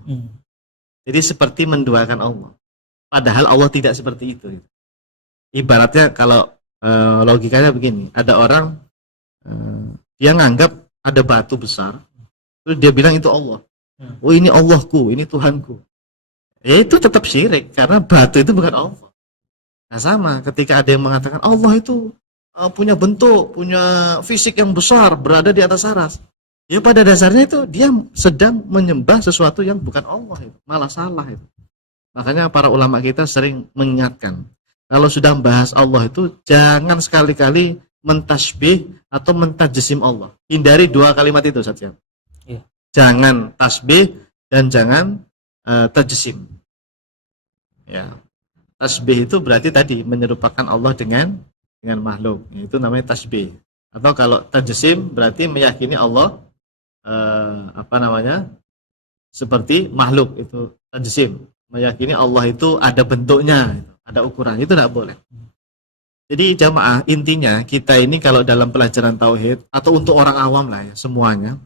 Jadi seperti menduakan Allah. Padahal Allah tidak seperti itu. Ibaratnya kalau logikanya begini, ada orang dia nganggap ada batu besar, terus dia bilang itu Allah. Oh, ini Allahku, ini Tuhanku. Ya itu tetap syirik karena batu itu bukan Allah. Nah sama ketika ada yang mengatakan Allah itu punya bentuk, punya fisik yang besar, berada di atas aras. Ya pada dasarnya itu dia sedang menyembah sesuatu yang bukan Allah, itu malah salah itu. Makanya para ulama kita sering mengingatkan, kalau sudah membahas Allah itu jangan sekali-kali mentasbih atau mentajsim Allah. Hindari dua kalimat itu saja. Ya. Jangan tasbih dan jangan tajsim. Ya. Tasbih itu berarti tadi menyerupakan Allah dengan makhluk. Itu namanya tasbih. Atau kalau tajsim berarti meyakini Allah seperti makhluk, itu tajsim, meyakini Allah itu ada bentuknya, ada ukuran, itu tidak boleh. Jadi jamaah, intinya kita ini kalau dalam pelajaran tauhid atau untuk orang awam lah ya semuanya,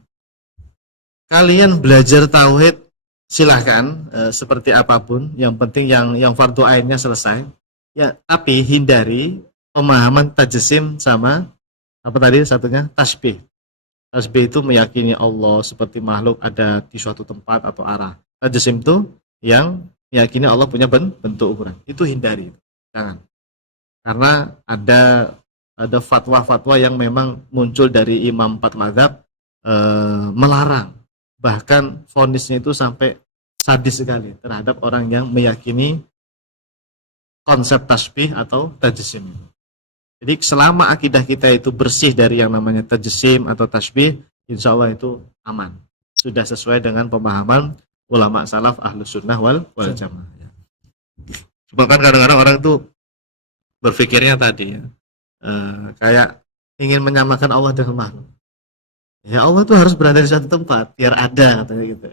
kalian belajar tauhid silahkan seperti apapun, yang penting yang fardu ainnya selesai ya, tapi hindari pemahaman tajsim sama apa tadi satunya, tasbih. Tasbih itu meyakini Allah seperti makhluk ada di suatu tempat atau arah. Tajsim itu yang meyakini Allah punya bentuk ukuran. Itu hindari. Jangan. Karena ada fatwa-fatwa yang memang muncul dari imam 4 mazhab melarang. Bahkan vonisnya itu sampai sadis sekali terhadap orang yang meyakini konsep tasbih atau tajsim. Jadi selama akidah kita itu bersih dari yang namanya tajsim atau tasbih, insya Allah itu aman. Sudah sesuai dengan pemahaman ulama salaf ahlus sunnah wal jamaah. Sebab kan kadang-kadang orang itu berpikirnya tadi ya, kayak ingin menyamakan Allah dengan makhluk. Ya Allah itu harus berada di satu tempat biar ada katanya gitu.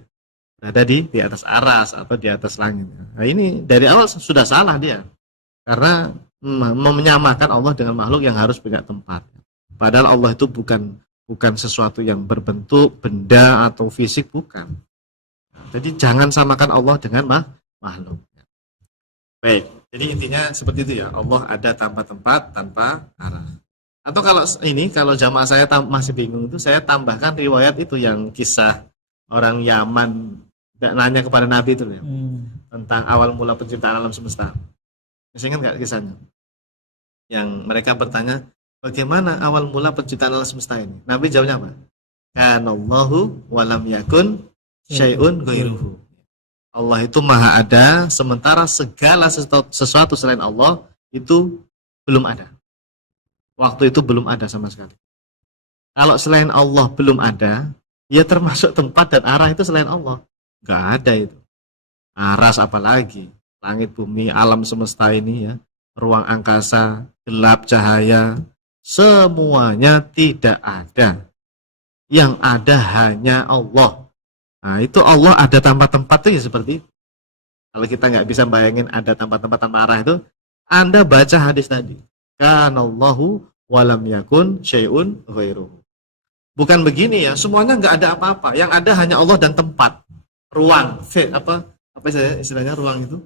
Berada di atas aras atau di atas langit. Nah ini dari awal sudah salah dia. Karena menyamakan Allah dengan makhluk yang harus punya tempat. Padahal Allah itu bukan sesuatu yang berbentuk benda atau fisik, bukan. Jadi jangan samakan Allah dengan makhluk. Baik, jadi intinya seperti itu ya. Allah ada tanpa tempat, tanpa arah. Atau kalau jamaah saya masih bingung itu, saya tambahkan riwayat itu yang kisah orang Yaman nanya kepada Nabi itu ya, tentang awal mula penciptaan alam semesta. Masih ingat nggak kisahnya? Yang mereka bertanya, bagaimana awal mula penciptaan alam semesta ini? Nabi jawabnya apa? Kanallahu walam yakun syai'un ghairuhu. Allah itu maha ada, sementara segala sesuatu selain Allah itu belum ada. Waktu itu belum ada sama sekali. Kalau selain Allah belum ada, ya termasuk tempat dan arah itu selain Allah. Nggak ada itu. Aras apalagi. Langit, bumi, alam semesta ini ya, ruang angkasa, gelap, cahaya, semuanya tidak ada. Yang ada hanya Allah. Nah itu Allah ada tanpa tempat itu ya seperti itu. Kalau kita nggak bisa bayangin ada tempat-tempat tanpa arah itu, Anda baca hadis tadi. Kanallahu walam yakun syai'un ghairuhu. Bukan begini ya, semuanya nggak ada apa-apa. Yang ada hanya Allah dan tempat, ruang, apa istilahnya ruang itu?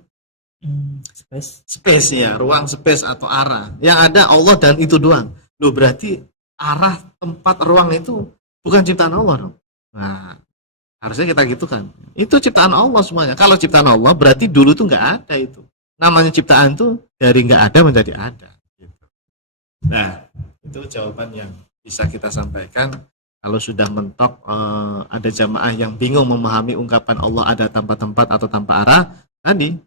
Space ya, ruang, space atau arah. Yang ada Allah dan itu doang. Loh, berarti arah, tempat, ruang itu bukan ciptaan Allah dong. Nah, harusnya kita gitu kan. Itu ciptaan Allah semuanya. Kalau ciptaan Allah berarti dulu tuh nggak ada itu. Namanya ciptaan tuh dari nggak ada menjadi ada. Gitu. Nah, itu jawaban yang bisa kita sampaikan. Kalau sudah mentok ada jamaah yang bingung memahami ungkapan Allah ada tanpa tempat atau tanpa arah, tadi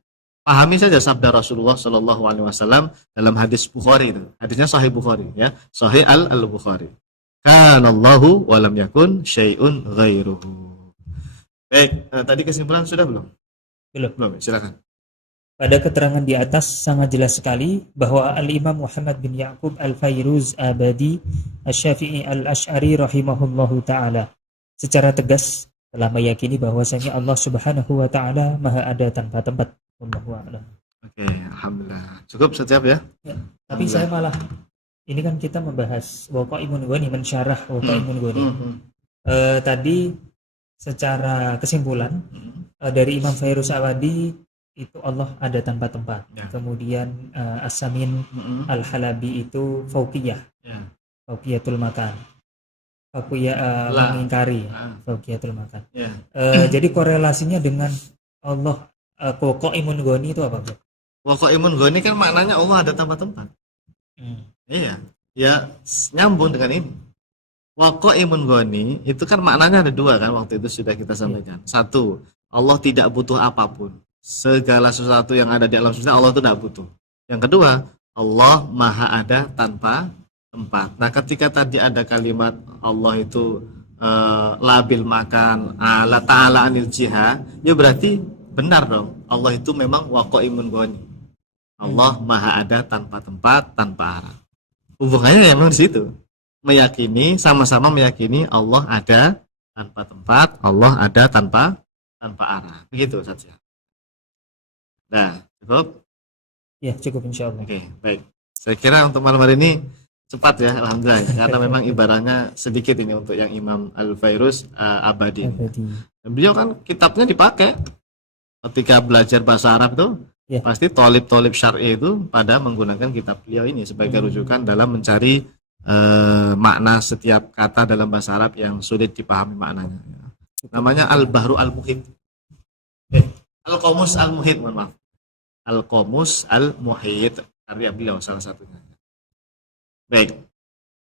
pahami saja sabda Rasulullah Shallallahu Alaihi Wasallam dalam hadis Bukhari itu. Hadisnya Sahih Bukhari ya, Sahih al Bukhari. Kanallahu walam yakun syai'un ghairuhu. Baik, tadi kesimpulan sudah belum? Belum, silakan. Pada keterangan di atas sangat jelas sekali bahwa Al-Imam Muhammad bin Ya'qub Al-Fairuz Abadi Asy-Syafi'i Al-Asy'ari rahimahullahu ta'ala secara tegas telah meyakini bahwasanya Allah Subhanahu wa ta'ala maha ada tanpa tempat. Wallahu a'lam. Oke, alhamdulillah. Cukup setiap ya? Ya, tapi saya malah ini kan kita membahas Waqaimun Ghani, mensyarah Waqaimun Ghani. Tadi secara kesimpulan dari Imam Fairuz Abadi itu Allah ada tanpa tempat. Ya. Kemudian As-Samin Al-Halabi itu fauqiyah. Ya. Fauqiyatul makan. Fauqiyah mengingkari fauqiyatul makan. Ya. Jadi korelasinya dengan Allah Waqaimun Ghani itu apa, Bro? Waqaimun Ghani kan maknanya Allah ada tanpa tempat. Iya. Ya nyambung dengan ini. Waqaimun Ghani itu kan maknanya ada dua kan, waktu itu sudah kita sampaikan. Satu, Allah tidak butuh apapun. Segala sesuatu yang ada di alam semesta Allah itu tidak butuh. Yang kedua, Allah maha ada tanpa tempat. Nah, ketika tadi ada kalimat Allah itu labil makan ala ta'ala anil jiha, ya berarti benar dong. Allah itu memang waqaimun ghani. Allah maha ada tanpa tempat, tanpa arah. Hubungannya memang di situ. Sama-sama meyakini Allah ada tanpa tempat, Allah ada tanpa arah. Begitu saja. Nah, cukup? Ya, cukup insyaallah. Oke, baik. Saya kira untuk malam hari ini cepat ya, alhamdulillah. Karena memang ibaratnya sedikit ini untuk yang Imam Al-Fairuz Abadi. Dan beliau kan kitabnya dipakai ketika belajar bahasa Arab itu, ya. Pasti tolib syar'i itu pada menggunakan kitab beliau ini sebagai rujukan dalam mencari makna setiap kata dalam bahasa Arab yang sulit dipahami maknanya. Namanya Al-Bahru Al-Muhit. Al-Qamus Al-Muhit, mohon maaf. Al-Qamus Al-Muhit, karya beliau salah satunya. Baik,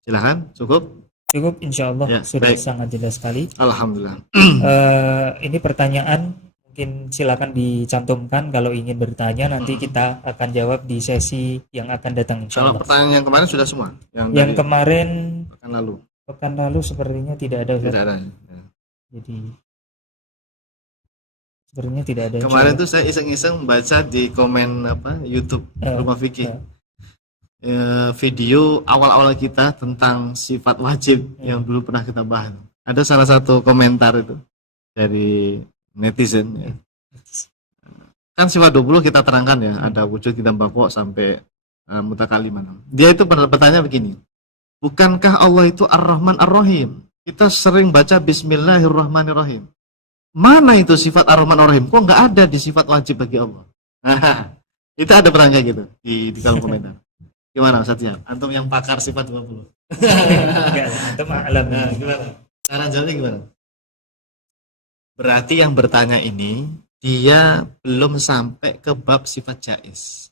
silakan, cukup? Cukup, insyaallah ya, sudah baik. Sangat jelas sekali. Alhamdulillah. Ini pertanyaan mungkin silakan dicantumkan kalau ingin bertanya, nanti kita akan jawab di sesi yang akan datang insyaallah. Kalau pertanyaan yang kemarin sudah semua? Yang kemarin pekan lalu sepertinya tidak ada. Tidak ada. Ya. Jadi sebenarnya tidak ada. Kemarin tuh saya iseng-iseng membaca di komen YouTube Rumah Fikih. Video awal-awal kita tentang sifat wajib yang dulu pernah kita bahas. Ada salah satu komentar itu dari netizen ya. Kan sifat 20 kita terangkan ya, ada wujud kita pokok sampai mutakaliman. Dia itu bertanya begini. Bukankah Allah itu Ar-Rahman Ar-Rahim? Kita sering baca Bismillahirrahmanirrahim. Mana itu sifat Ar-Rahman Ar-Rahim? Kok nggak ada di sifat wajib bagi Allah? Nah, itu ada pertanyaan gitu di kolom komentar. Gimana Ustaz? Antum yang pakar sifat 20. Enggak, antum alam. Nah, gimana? Cara jawabnya gimana? Berarti yang bertanya ini dia belum sampai ke bab sifat jaiz.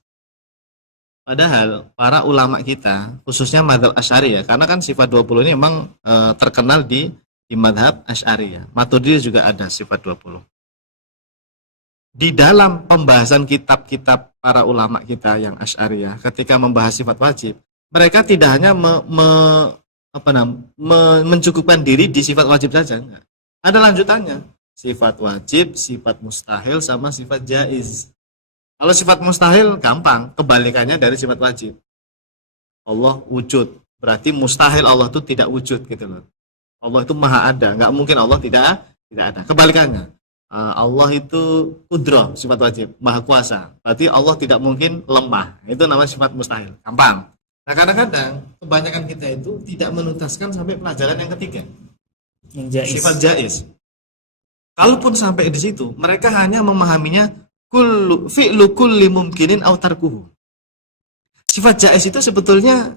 Padahal para ulama kita, khususnya mazhab Asy'ari ya, karena kan sifat 20 ini memang terkenal di mazhab Asy'ari ya. Maturidi juga ada sifat 20. Di dalam pembahasan kitab-kitab para ulama kita yang Asy'ari ya, ketika membahas sifat wajib, mereka tidak hanya mencukupkan diri di sifat wajib saja, enggak. Ada lanjutannya. Sifat wajib, sifat mustahil, sama sifat jaiz. Kalau sifat mustahil gampang, kebalikannya dari sifat wajib. Allah wujud, berarti mustahil Allah itu tidak wujud gitu loh. Allah itu maha ada, nggak mungkin Allah tidak ada. Kebalikannya, Allah itu qudrah, sifat wajib, maha kuasa. Berarti Allah tidak mungkin lemah. Itu namanya sifat mustahil, gampang. Nah kadang-kadang kebanyakan kita itu tidak menuntaskan sampai pelajaran yang ketiga. Yang jais. Sifat jais. Kalaupun sampai di situ, mereka hanya memahaminya fi'lu kulli mumkinin aw tarkuhu. Sifat jais itu sebetulnya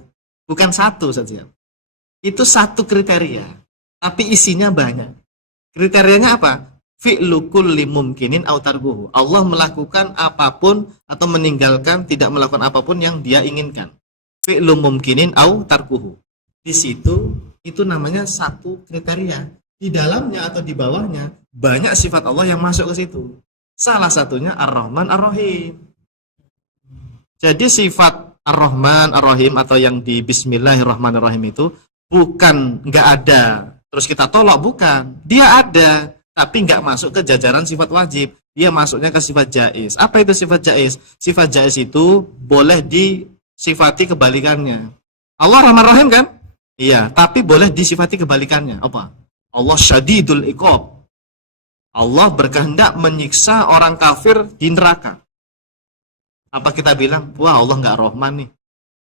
bukan satu saja. Itu satu kriteria, tapi isinya banyak. Kriterianya apa? Fi'lu kulli mumkinin aw tarkuhu. Allah melakukan apapun atau meninggalkan, tidak melakukan apapun yang Dia inginkan. Fi'lu mumkinin aw tarkuhu. Di situ itu namanya satu kriteria. Di dalamnya atau di bawahnya banyak sifat Allah yang masuk ke situ. Salah satunya Ar-Rahman Ar-Rahim. Jadi sifat Ar-Rahman Ar-Rahim atau yang di Bismillahirrahmanirrahim itu bukan nggak ada terus kita tolak, bukan. Dia ada, tapi nggak masuk ke jajaran sifat wajib. Dia masuknya ke sifat jais. Apa itu sifat jais? Sifat jais itu boleh disifati kebalikannya. Allah Rahman Rahim kan? Iya, tapi boleh disifati kebalikannya. Apa? Allah syadidul iqab. Allah berkehendak menyiksa orang kafir di neraka. Apa kita bilang, wah Allah nggak Rahman nih,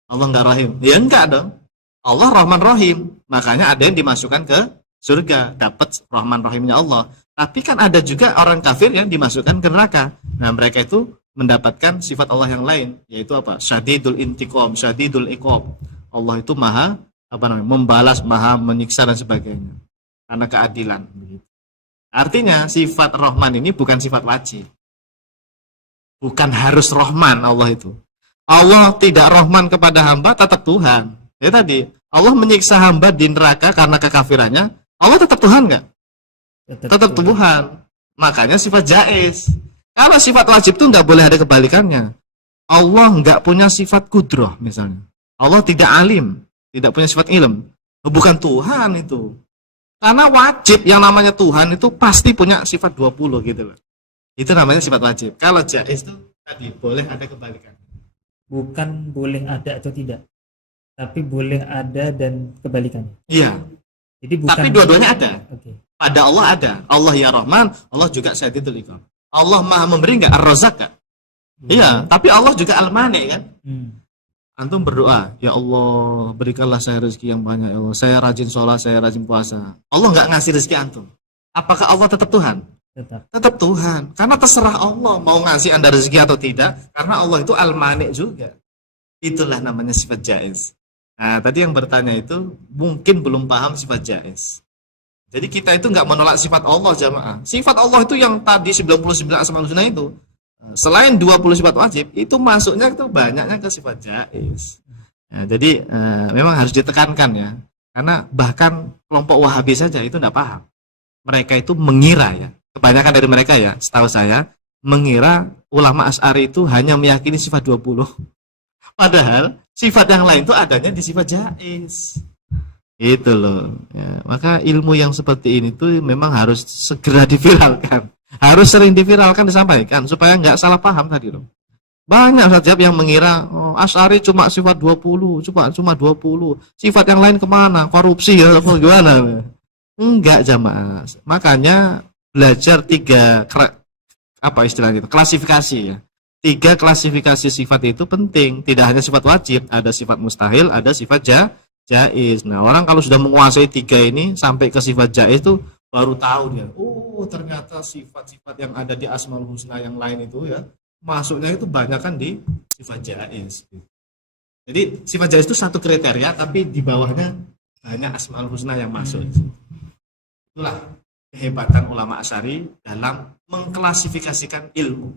Allah nggak Rahim? Ya enggak dong. Allah Rahman Rahim. Makanya ada yang dimasukkan ke surga, dapat Rahman Rahimnya Allah. Tapi kan ada juga orang kafir yang dimasukkan ke neraka. Nah mereka itu mendapatkan sifat Allah yang lain, yaitu apa? Syadidul intiqam, syadidul iqab. Allah itu maha membalas, maha menyiksa dan sebagainya. Karena keadilan. Artinya sifat Rahman ini bukan sifat wajib. Bukan harus Rahman Allah itu. Allah tidak Rahman kepada hamba, tetap Tuhan. Ya tadi, Allah menyiksa hamba di neraka karena kekafirannya, Allah tetap Tuhan nggak? Tetap Tuhan. Makanya sifat jais. Kalau sifat wajib itu nggak boleh ada kebalikannya. Allah nggak punya sifat kudroh misalnya. Allah tidak alim, tidak punya sifat ilm. Bukan Tuhan itu. Karena wajib yang namanya Tuhan itu pasti punya sifat 20 gitu loh. Itu namanya sifat wajib. Kalau jais itu tadi boleh ada kebalikan. Bukan boleh ada atau tidak, tapi boleh ada dan kebalikannya. Iya. Jadi bukan. Tapi dua-duanya ada. Okay. Pada Allah ada. Allah ya Rahman, Allah juga Syadidul Iqab. Allah Maha memberi enggak? Ar-Razzaq kan? Iya, tapi Allah juga Al-Mani kan? Antum berdoa, ya Allah berikanlah saya rezeki yang banyak ya Allah. Saya rajin sholat, saya rajin puasa. Allah nggak ngasih rezeki antum. Apakah Allah tetap Tuhan? Tetap Tuhan. Karena terserah Allah mau ngasih Anda rezeki atau tidak. Karena Allah itu Al-Mani juga. Itulah namanya sifat jais. Nah tadi yang bertanya itu mungkin belum paham sifat jais. Jadi kita itu nggak menolak sifat Allah jamaah. Sifat Allah itu yang tadi 99 Asmaul Husna itu. Selain 20 sifat wajib, itu masuknya itu banyaknya ke sifat jais. Nah, jadi memang harus ditekankan ya. Karena bahkan kelompok Wahabi saja itu tidak paham. Mereka itu mengira ya, kebanyakan dari mereka ya, setahu saya, mengira ulama Asy'ari itu hanya meyakini sifat 20. Padahal sifat yang lain itu adanya di sifat jais. Itu loh. Ya, maka ilmu yang seperti ini tuh memang harus segera diviralkan. Harus sering diviralkan, disampaikan supaya nggak salah paham tadi loh. Banyak saja yang mengira Asy'ari cuma sifat 20, cuma 20. Sifat yang lain kemana? Korupsi ya, gimana? Enggak jamaah. Makanya belajar 3 istilahnya itu? Klasifikasi ya. 3 klasifikasi sifat itu penting. Tidak hanya sifat wajib, ada sifat mustahil, ada sifat jais. Nah, orang kalau sudah menguasai 3 ini sampai ke sifat jais itu baru tahu dia. Oh, ternyata sifat-sifat yang ada di Asmaul Husna yang lain itu ya, masuknya itu banyak kan di sifat jais. Jadi sifat jais itu satu kriteria, tapi di bawahnya banyak Asmaul Husna yang masuk. Itulah kehebatan ulama Asy'ari dalam mengklasifikasikan ilmu.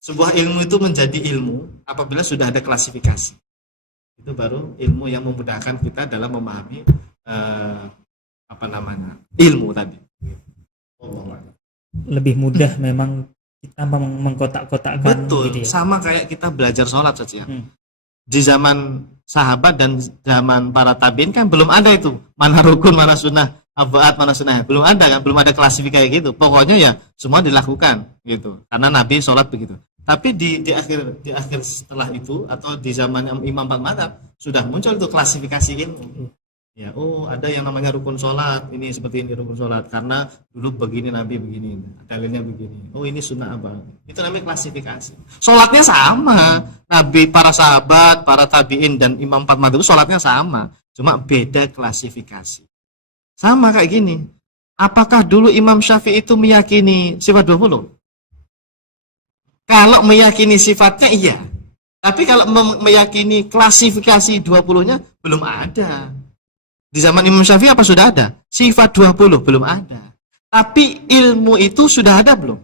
Sebuah ilmu itu menjadi ilmu apabila sudah ada klasifikasi. Itu baru ilmu yang memudahkan kita dalam memahami ilmu tadi. Lebih mudah memang kita mengkotak-kotakkan. Betul, gitu ya? sama kayak kita belajar sholat saja. Di zaman sahabat dan zaman para tabiin kan belum ada itu mana rukun, mana sunnah, abaat, mana sunnah, belum ada kan, belum ada klasifikasi kayak gitu. Pokoknya ya semua dilakukan gitu. Karena Nabi sholat begitu. Tapi di akhir setelah itu atau di zaman Imam 4 Madzhab sudah muncul itu klasifikasi ilmu. Ya, oh ada yang namanya rukun sholat, ini seperti ini rukun sholat karena dulu begini Nabi begini, dalilnya begini. Oh ini sunnah apa? Itu namanya klasifikasi. Sholatnya sama, Nabi, para sahabat, para tabiin dan Imam 4 Madzhab itu sholatnya sama, cuma beda klasifikasi. Sama kayak gini. Apakah dulu Imam Syafi'i itu meyakini sifat 20? Kalau meyakini sifatnya iya. Tapi kalau meyakini klasifikasi 20-nya belum ada. Di zaman Imam Syafi'i apa sudah ada? Sifat 20 belum ada. Tapi ilmu itu sudah ada belum?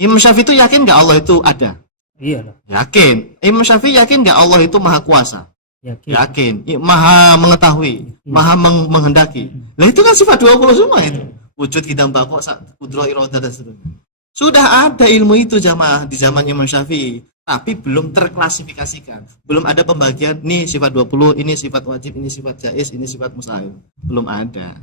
Imam Syafi'i itu yakin nggak Allah itu ada? Iya loh. Yakin. Imam Syafi'i yakin nggak Allah itu maha kuasa? Yakin. Yakin. Maha mengetahui, maha menghendaki. Nah itu kan sifat 20 semua itu. Wujud hidam bakok, kudro iroda dan seterusnya. Sudah ada ilmu itu jamaah di zaman Imam Syafi'i, tapi belum terklasifikasikan. Belum ada pembagian, nih sifat 20, ini sifat wajib, ini sifat jaiz, ini sifat mustahil. Belum ada.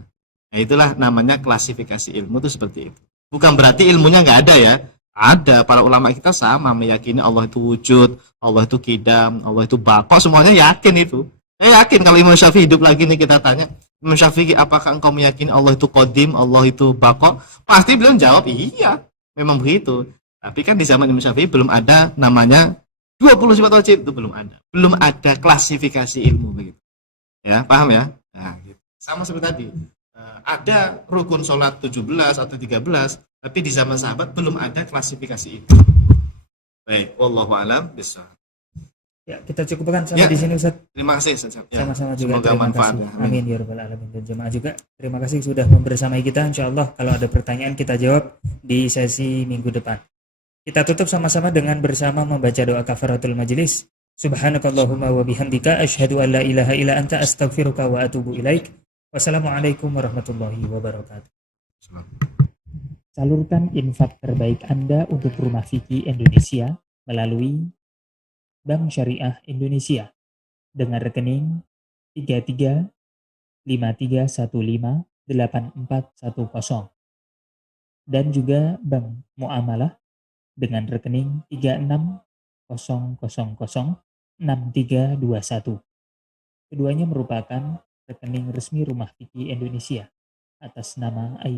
Nah, itulah namanya klasifikasi ilmu itu seperti itu. Bukan berarti ilmunya nggak ada ya. Ada, para ulama kita sama meyakini Allah itu wujud, Allah itu kidam, Allah itu baqo, semuanya yakin itu. Saya yakin kalau Imam Syafi'i hidup lagi nih kita tanya, Imam Syafi'i apakah engkau meyakini Allah itu qadim, Allah itu baqo? Pasti beliau jawab iya. Memang begitu. Tapi kan di zaman Imam Syafi'i belum ada namanya 20 sifat wajib, itu belum ada. Belum ada klasifikasi ilmu begitu. Ya, paham ya? Nah, gitu. Sama seperti tadi. Ada rukun sholat 17 atau 13, tapi di zaman sahabat belum ada klasifikasi itu. Baik, wallahu a'lam bishawab. Ya, kita cukupkan sampai di sini Ustaz. Terima kasih Ustaz. Ya. Sama-sama juga. Semoga terima manfaat. kasih. Amin ya rabbal alamin. Dan jemaah juga terima kasih sudah membersamai kita. Insyaallah kalau ada pertanyaan kita jawab di sesi minggu depan. Kita tutup sama-sama dengan bersama membaca doa kafaratul majelis. Subhanakallahumma wa bihamdika asyhadu an la ilaha illa anta astaghfiruka wa atubu ilaik. Wassalamualaikum warahmatullahi wabarakatuh. Salurkan infak terbaik Anda untuk Rumah Fikih Indonesia melalui Bank Syariah Indonesia dengan rekening 3353158410 dan juga Bank Muamalah dengan rekening 36006321. Keduanya merupakan rekening resmi Rumah Fikih Indonesia atas nama